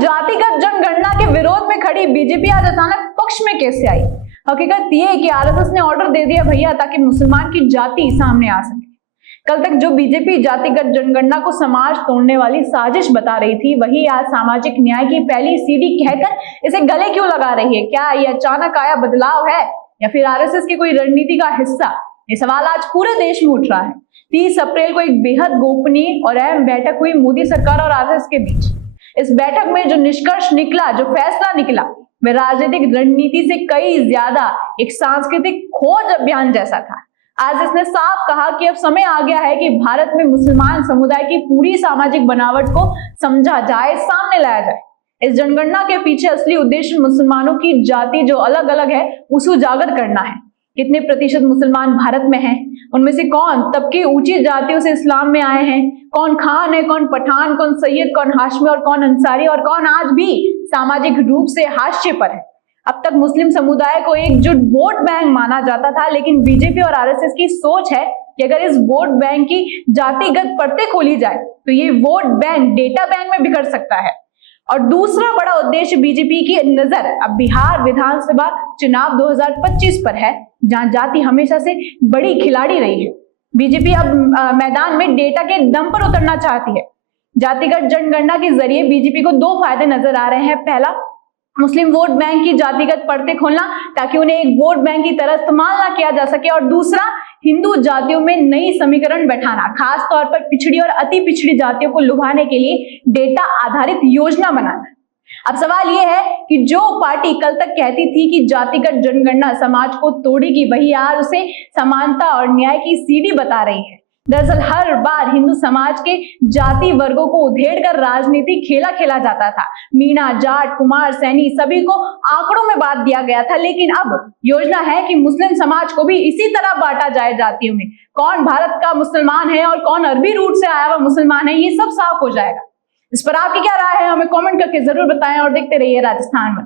जातिगत जनगणना के विरोध में खड़ी बीजेपी आज अचानक पक्ष में कैसे आई? हकीकत ये है कि आरएसएस ने ऑर्डर दे दिया भैया, ताकि मुसलमान की जाति सामने आ सके। कल तक जो बीजेपी जातिगत जनगणना को समाज तोड़ने वाली साजिश बता रही थी, वही आज सामाजिक न्याय की पहली सीढ़ी कहकर इसे गले क्यों लगा रही है? क्या ये अचानक आया बदलाव है या फिर आरएसएस की कोई रणनीति का हिस्सा? ये सवाल आज पूरे देश में उठ रहा है। 30 अप्रैल को एक बेहद गोपनीय और अहम बैठक हुई मोदी सरकार और आरएसएस के बीच। इस बैठक में जो निष्कर्ष निकला, जो फैसला निकला, वह राजनीतिक रणनीति से कई ज्यादा एक सांस्कृतिक खोज अभियान जैसा था। आज इसने साफ कहा कि अब समय आ गया है कि भारत में मुसलमान समुदाय की पूरी सामाजिक बनावट को समझा जाए, सामने लाया जाए। इस जनगणना के पीछे असली उद्देश्य मुसलमानों की जाति जो अलग अलग है उसे उजागर करना है। कितने प्रतिशत मुसलमान भारत में हैं, उनमें से कौन तबके ऊंची जातियों से इस्लाम में आए हैं, कौन खान है, कौन पठान, कौन सैयद, कौन हाशमी और कौन अंसारी, और कौन आज भी सामाजिक रूप से हाशिए पर है। अब तक मुस्लिम समुदाय को एकजुट वोट बैंक माना जाता था, लेकिन बीजेपी और आरएसएस की सोच है कि अगर इस वोट बैंक की जातिगत परतें खोली जाए तो ये वोट बैंक डेटा बैंक में बिखर सकता है। और दूसरा बड़ा उद्देश्य बीजेपी की नजर अब बिहार विधानसभा चुनाव 2025 पर है, जहां जाति हमेशा से बड़ी खिलाड़ी रही है। बीजेपी अब मैदान में डेटा के दम पर उतरना चाहती है। जातिगत जनगणना के जरिए बीजेपी को 2 फायदे नजर आ रहे हैं। पहला, मुस्लिम वोट बैंक की जातिगत परतें खोलना ताकि उन्हें एक वोट बैंक की तरह इस्तेमाल ना किया जा सके, और दूसरा, हिंदू जातियों में नई समीकरण बैठाना, खास तौर पर पिछड़ी और अति पिछड़ी जातियों को लुभाने के लिए डेटा आधारित योजना बनाना। अब सवाल यह है कि जो पार्टी कल तक कहती थी कि जातिगत जनगणना समाज को तोड़ेगी, वही आज उसे समानता और न्याय की सीढ़ी बता रही है। दरअसल हर बार हिंदू समाज के जाति वर्गों को उधेड़कर राजनीतिक खेला खेला जाता था। मीणा, जाट, कुमार, सैनी सभी को आंकड़ों में बांट दिया गया था, लेकिन अब योजना है कि मुस्लिम समाज को भी इसी तरह बांटा जाए जातियों में। कौन भारत का मुसलमान है और कौन अरबी रूट से आया हुआ मुसलमान है, ये सब साफ हो जाएगा। इस पर आपकी क्या राय है, हमें कमेंट करके जरूर बताएं और देखते रहिए राजस्थान में।